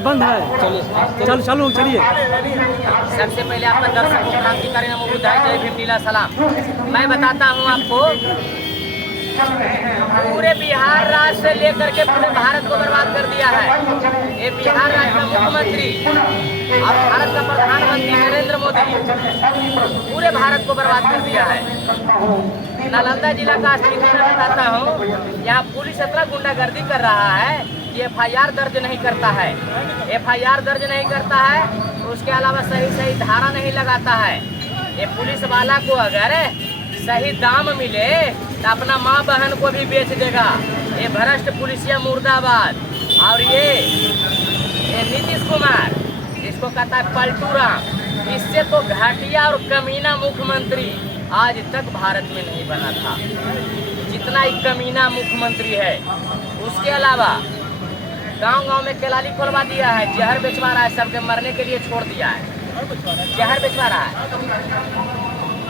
बंद है। चलो चलो चलिए। सबसे पहले आपका दर्शक को क्रांतिकारी नमो बुद्धाय जय भीम लीला सलाम। मैं बताता हूँ आपको, पूरे बिहार राज्य से लेकर के पूरे भारत को बर्बाद कर दिया है ये बिहार राज्य का मुख्यमंत्री और भारत का प्रधानमंत्री नरेंद्र मोदी पूरे भारत को बर्बाद कर दिया है। नालंदा जिला का स्थिति मैं बताता हूँ। यहाँ पुलिस इतना गुंडागर्दी कर रहा है कि FIR दर्ज नहीं करता है। FIR दर्ज नहीं करता है, उसके अलावा सही धारा नहीं लगाता है। ये पुलिस वाला को अगर सही दाम मिले तो अपना माँ बहन को भी बेच देगा। ये भ्रष्ट पुलिसिया मुर्दाबाद। और ये नीतीश कुमार जिसको कहता है पलटूरा, इससे तो घटिया और कमीना मुख्यमंत्री आज तक भारत में नहीं बना था जितना ही कमीना मुख्यमंत्री है। उसके अलावा गांव-गांव में केलाली खोलवा दिया है, जहर बेचवा रहा है, सबके मरने के लिए छोड़ दिया है, जहर बेचवा रहा है।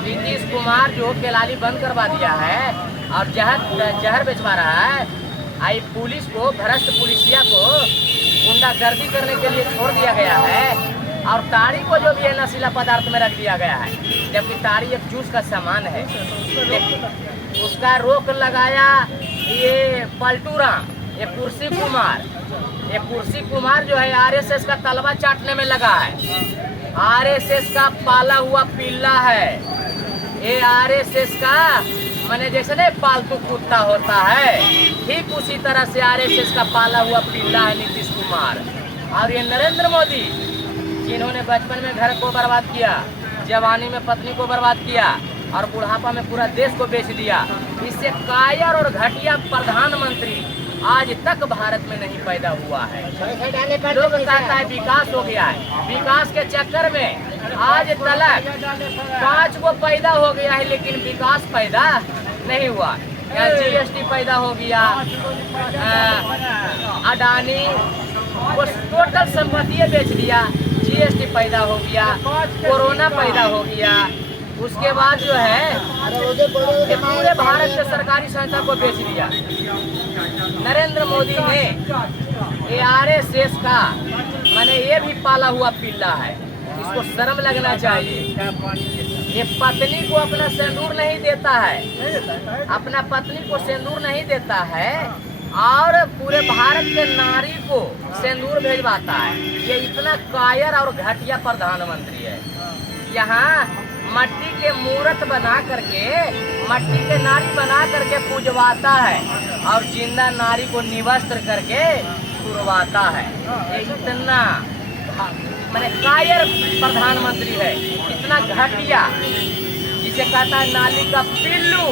नीतीश कुमार जो केलाली बंद करवा दिया है और जहर बेचवा रहा है, आई पुलिस को, भ्रष्ट पुलिसिया को गुंडागर्दी करने के लिए छोड़ दिया गया है। और ताड़ी को जो भी है नशीला पदार्थ में रख दिया गया है, जबकि ताड़ी एक जूस का सामान है। उसका रोक लगाया ये पलटूरा, ये कुर्सी कुमार। ये कुर्सी कुमार जो है RSS का तलवा चाटने में लगा है। RSS का पाला हुआ पिल्ला है ये। RSS का माने जैसे ना पालतू कुत्ता होता है, ठीक उसी तरह से RSS का पाला हुआ पिल्ला है नीतीश कुमार। और ये नरेंद्र मोदी जिन्होंने बचपन में घर को बर्बाद किया, जवानी में पत्नी को बर्बाद किया और बुढ़ापा में पूरा देश को बेच दिया, इससे कायर और घटिया प्रधानमंत्री आज तक भारत में नहीं पैदा हुआ है। लोग कहता है विकास हो गया है, विकास के चक्कर में आज तक 5 को पैदा हो गया है, लेकिन विकास पैदा नहीं हुआ। या GST पैदा हो गया, अडानी वो टोटल संपत्ति बेच दिया, GST पैदा हो गया, कोरोना पैदा हो गया। उसके बाद जो है ये पूरे भारत के सरकारी संस्था को बेच दिया। नरेंद्र मोदी ने ये RSS का माने ये भी पाला हुआ पिल्ला है, इसको शर्म लगना चाहिए। ये पत्नी को अपना सिंदूर नहीं देता है, अपना पत्नी को सिंदूर नहीं देता है और पूरे भारत के नारी को सिंदूर भेजवाता है। ये इतना कायर और घटिया प्रधानमंत्री है। यहाँ मट्टी के मूर्त बना करके, मट्टी के नारी बना करके पूजवाता है और जिंदा नारी को निवस्त्र करके छुड़वाता है। ये इतना माने कायर प्रधानमंत्री है, इतना घटिया, जिसे कहता है नाली का पिल्लू,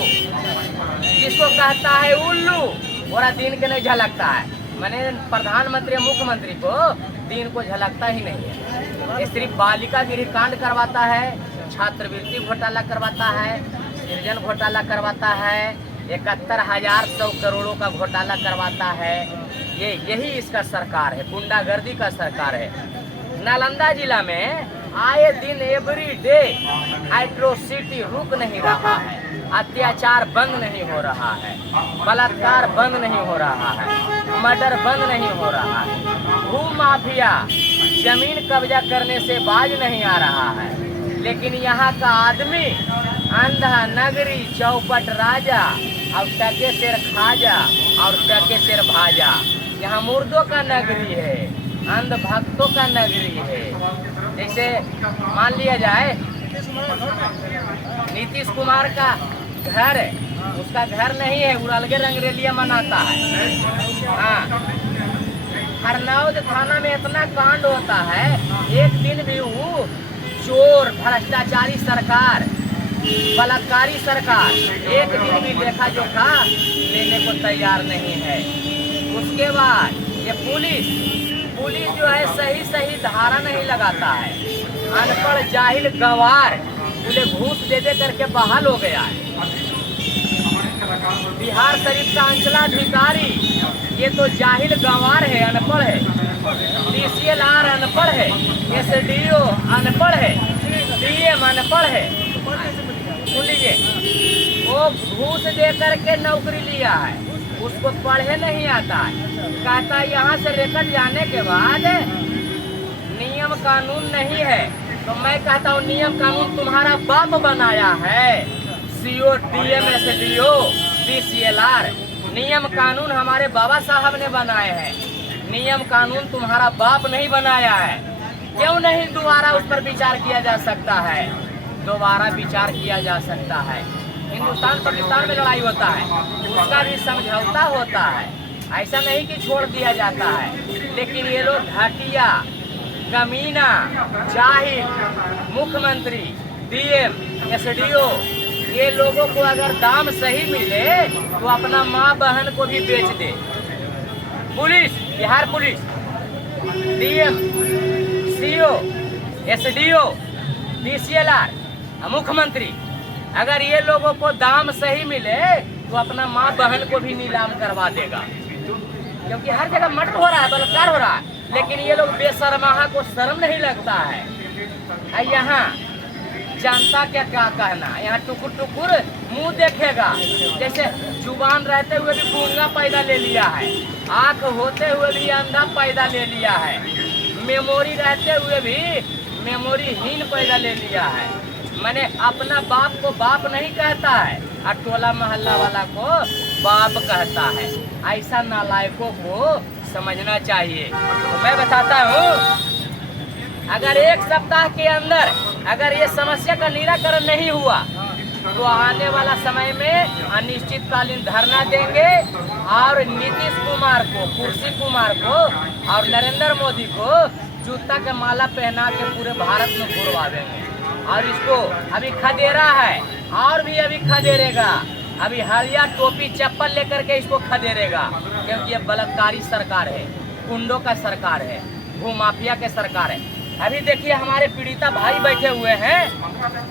जिसको कहता है उल्लू, पूरा दिन के नहीं झलकता है। मैंने प्रधानमंत्री मुख्यमंत्री को दिन को झलकता ही नहीं है। ये सिर्फ बालिका गृह कांड करवाता है, छात्रवृत्ति घोटाला करवाता है, सृजन घोटाला करवाता है, 71,100 करोड़ों का घोटाला करवाता है। यही इसका सरकार है, गुंडागर्दी का सरकार है। नालंदा जिला में आए दिन एवरी डे एट्रोसिटी रुक नहीं रहा है, अत्याचार बंद नहीं हो रहा है, बलात्कार बंद नहीं हो रहा है, मर्डर बंद नहीं हो रहा है, भू माफिया जमीन कब्जा करने से बाज नहीं आ रहा है। लेकिन यहाँ का आदमी अंधा नगरी चौपट राजा और टके शेर खाजा और टके शेर भाजा। यहाँ मुर्दों का नगरी है, अंधभक्तों का नगरी है। जैसे मान लिया जाए नीतीश कुमार का घर, उसका घर नहीं है, वो अलगे रंगरेलिया मनाता है। हाँ, हरनौद थाना में इतना कांड होता है, एक दिन भी वो चोर, भ्रष्टाचारी सरकार, बलात्कारी सरकार एक दिन भी लेखा जोखा लेने को तैयार नहीं है। उसके बाद ये पुलिस जो है सही धारा नहीं लगाता है। अनपढ़ जाहिल गंवार उन्हें घूस दे करके बहाल हो गया है। बिहार शरीफ का अंचलाधिकारी ये तो जाहिल गंवार है, अनपढ़ है। DCLR अनपढ़ है, SDO अनपढ़ है, DM अनपढ़ है। सुन लीजिए, वो घूस दे करके नौकरी लिया है, उसको पढ़े नहीं आता है। कहता है यहाँ से लेकर जाने के बाद नियम कानून नहीं है। तो मैं कहता हूँ नियम कानून तुम्हारा बाप बनाया है। CO, DM, SDO, DCLR नियम कानून हमारे बाबा साहब ने बनाए हैं। नियम कानून तुम्हारा बाप नहीं बनाया है। क्यों नहीं दोबारा उस पर विचार किया जा सकता है? दोबारा विचार किया जा सकता है। हिंदुस्तान पाकिस्तान में लड़ाई होता है, उसका भी समझौता होता है। ऐसा नहीं कि छोड़ दिया जाता है। लेकिन ये लोग घटिया, कमीना, जाहिल मुख्यमंत्री, DM, SDO ये लोगों को अगर दाम सही मिले तो अपना माँ बहन को भी बेच दे। Police, Bihar police, DM, CO, SDO, DCLR, मुख्यमंत्री अगर ये लोगों को दाम सही मिले तो अपना माँ बहन को भी नीलाम करवा देगा। क्योंकि हर जगह मर्डर हो रहा है, बलात्कार हो रहा है, लेकिन ये लोग बेशर्माहा को शर्म नहीं लगता है। यहाँ जनता क्या क्या कहना, यहाँ टुकुर टुकुर मुंह देखेगा। जैसे जुबान रहते हुए भी गूंगा पैदा ले लिया है, आँख होते हुए भी अंधा पैदा ले लिया है, मेमोरी रहते हुए भी मेमोरीहीन पैदा ले लिया है। मैंने अपना बाप को बाप नहीं कहता है और टोला मोहल्ला वाला को बाप कहता है। ऐसा नालायकों को समझना चाहिए। तो मैं बताता हूँ, अगर एक सप्ताह के अंदर अगर ये समस्या का निराकरण नहीं हुआ तो आने वाला समय में अनिश्चितकालीन धरना देंगे और नीतीश कुमार को, कुर्सी कुमार को और नरेंद्र मोदी को जूता के माला पहना के पूरे भारत में घुरवा देंगे। और इसको अभी खदेरा है और भी अभी खदेरेगा। अभी हरिया टोपी चप्पल लेकर के इसको खदेरेगा। क्योंकि ये बलात्कारी सरकार है, गुंडों का सरकार है, भूमाफिया के सरकार है। अभी देखिए हमारे पीड़िता भाई बैठे हुए हैं,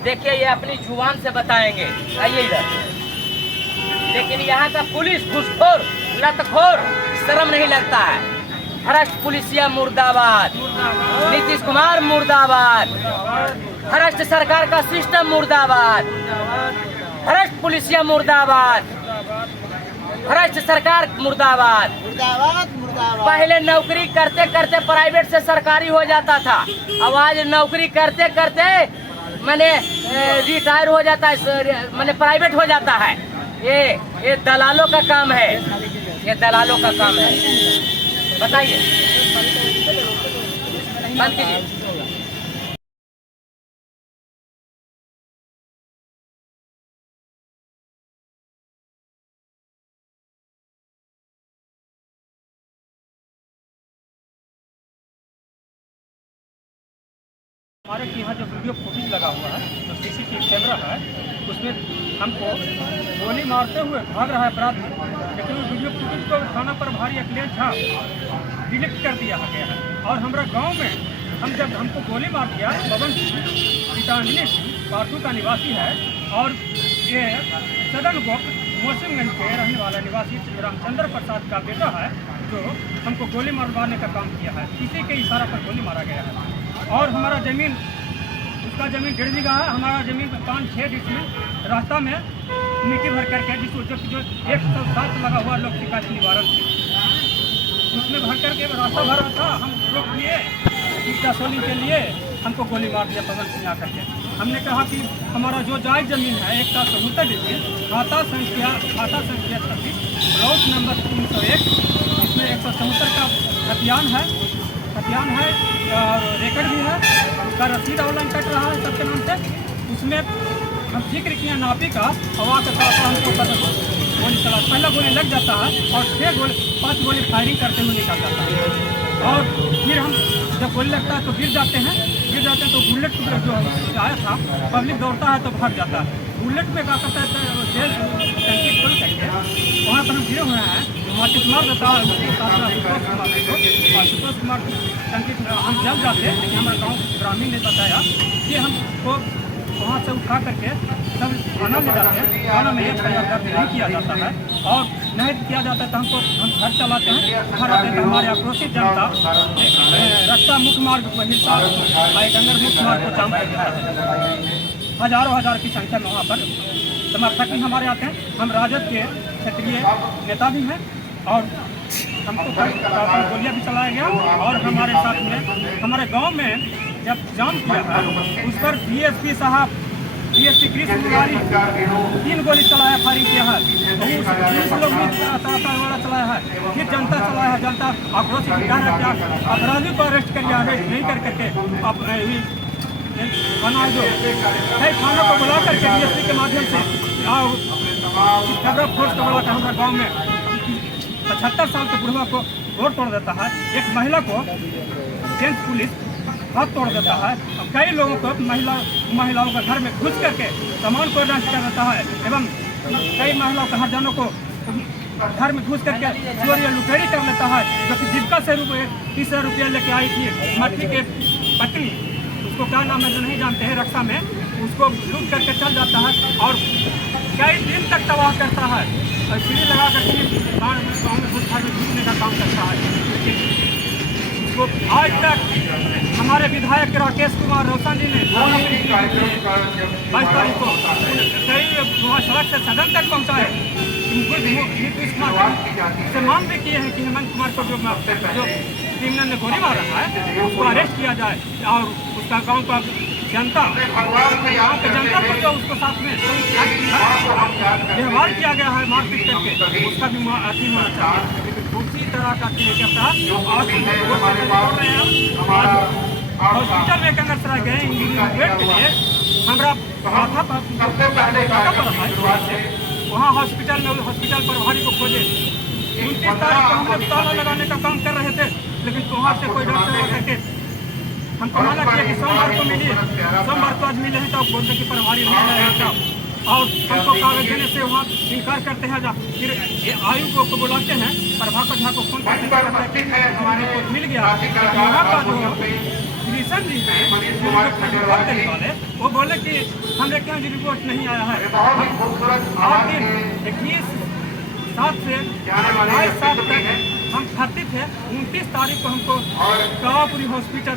देखिए ये अपनी जुबान से बताएंगे। आइए इधर। लेकिन यहाँ का पुलिस घुसखोर, लतखोर, शर्म नहीं लगता है। भ्रष्ट पुलिसिया मुर्दाबाद, नीतीश कुमार मुर्दाबाद, भ्रष्ट सरकार का सिस्टम मुर्दाबाद, भ्रष्ट पुलिसिया मुर्दाबाद, भ्रष्ट सरकार मुर्दाबाद। पहले नौकरी करते करते प्राइवेट से सरकारी हो जाता था, अब आज नौकरी करते करते मैंने रिटायर हो जाता है, मैंने प्राइवेट हो जाता है। ये दलालों का काम है, ये दलालों का काम है। बताइए, बंद कीजिए। हमारे यहाँ जो वीडियो फुटेज लगा हुआ है, जो CCTV कैमरा है, उसमें हमको गोली मारते हुए भाग रहा है अपराधी, लेकिन उस वीडियो फुटेज को थाना प्रभारी अखिलेश झा डिलीट कर दिया गया है। और हमारा गांव में जब हमको गोली मार दिया, पवन सिंह गीतांजलि सिंह पार्थू का निवासी है और ये सदन गोप मोसिमगंज के रहने वाला निवासी रामचंद्र प्रसाद का बेटा है, जो हमको गोली मारवाने का काम किया है। इसी के इशारा पर गोली मारा गया है। और हमारा ज़मीन, उसका ज़मीन 1.5 बीघा है, हमारा ज़मीन 5-6 डिसमिल रास्ता में मिट्टी भर करके, जो 107 लगा हुआ लोक शिकायत निवारण उसमें भर करके रास्ता भरा था। हम रोक लिए, ईटा सोलिंग के लिए हमको गोली मार दिया पवन सिंह आकर के। हमने कहा कि हमारा जो जायज़ ज़मीन है 177 डिसमिल, खाता संख्या 36 ब्लॉक नंबर 301, इसमें 177 का खतियान है और रेकर्ड भी है, उसका रसीद ऑनलाइन कट रहा है सबके नाम से। उसमें हम जिक्र किया नापी का, हवा के साथ हमको गोली चला, पहला गोली लग जाता है और 5 गोली फायरिंग करते हुए निकल जाता है। और फिर हम जब गोली लगता है तो गिर जाते हैं तो बुलेट जो आया था, पब्लिक दौड़ता है तो भाग जाता है। बुलेट में क्या करता है, तेल टंकी खोल करके वहाँ पर हम गिरे हुए हैं। माचिस मार देता है और सुतोष कुमार टंकी हम जल जाते, लेकिन हमारे गाँव ग्रामीण ने बताया कि हमको वहाँ से उठा करके सब थाना ले जाते हैं। थाना में FIR दर्ज नहीं किया जाता है और नहीं किया जाता है तो हम घर चलाते हैं। घर आते हैं तो हमारे आक्रोशित जनता रास्ता मुख्य मार्ग को हिलसा अंदर मुख्य मार्ग को जाम कर देता है। हज़ारों की संख्या में वहाँ पर समर्थक भी हमारे आते हैं। हम राजद के क्षेत्रीय नेता भी हैं और हमको गोलियाँ भी चलाया गया। और हमारे साथ में हमारे गांव में जब जाम किया है उस पर डीएसपी साहब डीएसपी कृष्ण तिवारी 3 गोली चलाया, फायरिंग किया है। पुलिस लोग भी वाला चलाया है, फिर जनता चलाया है। जनता आक्रोश कह रहा है क्या अपराधी को अरेस्ट करिए, अरेस्ट नहीं कर करके आप बना दो थाना को बुला करके डीएसपी के माध्यम से खबर फोर्स को बुलाकर हमारे गाँव में 75 साल के बुढ़वा को रोड तोड़ देता है। एक महिला को जेंट्स पुलिस हाथ तोड़ देता है। और कई लोगों को महिलाओं के घर में घुस करके सामान को नष्ट कर देता है एवं कई महिलाओं के हरजानों को घर में घुस करके चोरी या लुटेरी कर लेता है। जो कि जीविका से 30,000 रुपया लेके आई थी मट्टी के पत्नी, उसको क्या नाम है जो नहीं जानते हैं, रक्षा में, उसको लूट करके चल जाता है और कई दिन तक तबाह करता है और सीढ़ी लगा करके गाँव में घुस कर घूमने का काम करता है। लेकिन उसको आज तक हमारे विधायक राकेश कुमार रोशन जी ने 22 तारीख को कई सड़क से सदन तक पहुँचाए। नीतीश कुमार से मांग भी किए हैं कि हेमंत कुमार को जो क्रिमिनल ने गोली मारा है उसको अरेस्ट किया जाए और उसका गाँव का जनता गाँव के जनता को जो उसको साथ में व्यवहार किया गया है मारपीट करके, उसका भी अथी होना चाहिए। उसी तरह का हॉस्पिटल में कंगरसराय गए इंजरी के लिए, हमारा माथा पर वहाँ हॉस्पिटल प्रभारी को खोजे। 29 तारीख को हम लोग ताला लगाने का काम कर रहे थे, लेकिन वहाँ से कोई डॉक्टर करके हमको मना किया कि सोमवार को मिलिए। सोमवार को आज मिले हैं तो बोलते कि प्रभारी नहीं आया और हमको कागज देने से वहाँ इनकार करते हैं। फिर आयु को बुलाते हैं, प्रभाकर झा को फोन करते हैं कि रिपोर्ट मिल गया। यहाँ का जो कृष्ण जी हैं वाले वो बोले कि हमें क्या रिपोर्ट नहीं आया है। आखिर 21/7 से 22/7 तक हम भर्ती थे। 29 तारीख को हमको कावापुरी हॉस्पिटल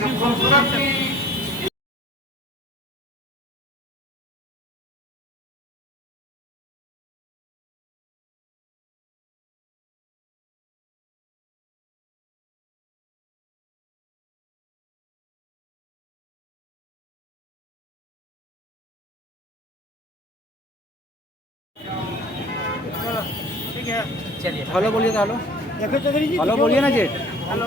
ठीक है। चलिए हेलो बोलिए तो हेलो हेलो हेलो बोलिए ना जी। हेलो